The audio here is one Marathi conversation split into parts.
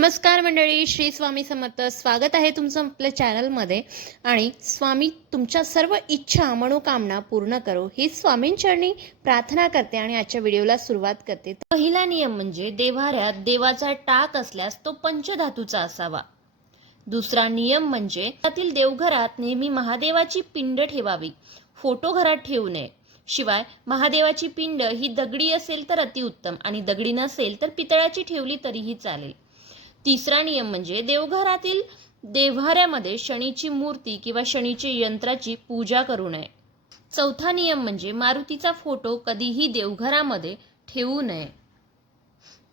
नमस्कार मंडळी श्री स्वामी समर्थ. स्वागत आहे तुमचं आपल्या चॅनलमध्ये. आणि स्वामी तुमच्या सर्व इच्छा मनोकामना पूर्ण करो. ही स्वामींचरणी प्रार्थना करते आणि आजच्या व्हिडिओला सुरुवात करते. पहिला नियम म्हणजे देवाऱ्यात देवाचा टाक असल्यास तो पंचधातूचा असावा. दुसरा नियम म्हणजे त्यातील देवघरात नेहमी महादेवाची पिंड ठेवावी. फोटो घरात ठेवू नये. शिवाय महादेवाची पिंड ही दगडी असेल तर अतिउत्तम आणि दगडी नसेल तर पितळाची ठेवली तरीही चालेल. तिसरा नियम म्हणजे देवघरातील देव्हाऱ्यामध्ये शनीची मूर्ती किंवा शनीची यंत्राची पूजा करू नये. चौथा नियम म्हणजे मारुतीचा फोटो कधीही देवघरामध्ये ठेवू नये.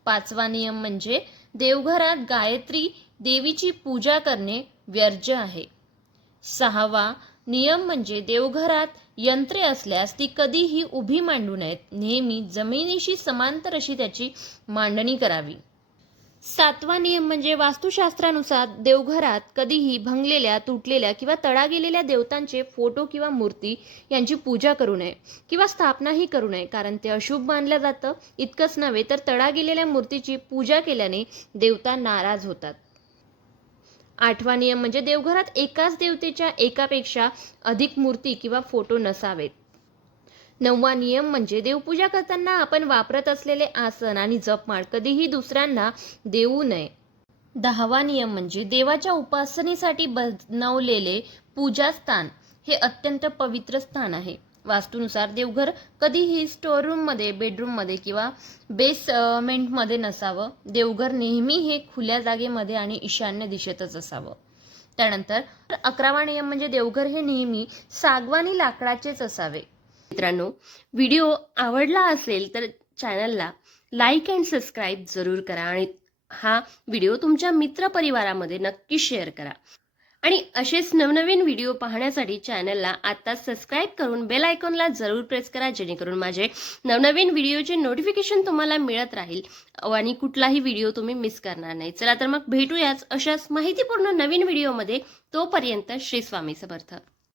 पाचवा नियम म्हणजे देवघरात गायत्री देवीची पूजा करणे वर्ज्य आहे. सहावा नियम म्हणजे देवघरात यंत्रे असल्यास ती कधीही उभी मांडू नयेत. नेहमी जमिनीशी समांतर अशी त्याची मांडणी करावी. सातवा नियम म्हणजे वास्तुशास्त्रानुसार देवघरात कधीही भंगलेल्या तुटलेल्या किंवा तडा गेलेल्या देवतांचे फोटो किंवा मूर्ती यांची पूजा करू नये किंवा स्थापनाही करू नये कारण ते अशुभ मानलं जातं. इतकंच नव्हे तर तडा गेलेल्या मूर्तीची पूजा केल्याने देवता नाराज होतात. आठवा नियम म्हणजे देवघरात एकाच देवतेच्या एकापेक्षा अधिक मूर्ती किंवा फोटो नसावेत. नववा नियम म्हणजे देवपूजा करताना आपण वापरत असलेले आसन आणि जपमाळ कधीही दुसऱ्यांना देऊ नये. दहावा नियम म्हणजे देवाच्या उपासनेसाठी बनवलेले पूजास्थान हे अत्यंत पवित्र स्थान आहे. वास्तूनुसार देवघर कधीही स्टोअररूममध्ये बेडरूममध्ये किंवा बेसमेंटमध्ये नसावं. देवघर नेहमी हे खुल्या जागेमध्ये आणि ईशान्य दिशेतच असावं. त्यानंतर अकरावा नियम म्हणजे देवघर हे नेहमी सागवानी लाकडाचेच असावे. मित्रांनो व्हिडिओ आवडला असेल तर चॅनलला लाईक अँड सबस्क्राईब जरूर करा आणि हा व्हिडिओ तुमच्या मित्रपरिवारामध्ये नक्की शेअर करा. आणि असेच नवनवीन व्हिडिओ पाहण्यासाठी चॅनलला आता सबस्क्राईब करून बेल आयकॉनला जरूर प्रेस करा जेणेकरून माझे नवनवीन व्हिडिओचे नोटिफिकेशन तुम्हाला मिळत राहील आणि कुठलाही व्हिडिओ तुम्ही मिस करणार नाही. चला तर मग भेटूयाच अशाच माहितीपूर्ण नवीन व्हिडिओमध्ये. तोपर्यंत श्री स्वामी समर्थ.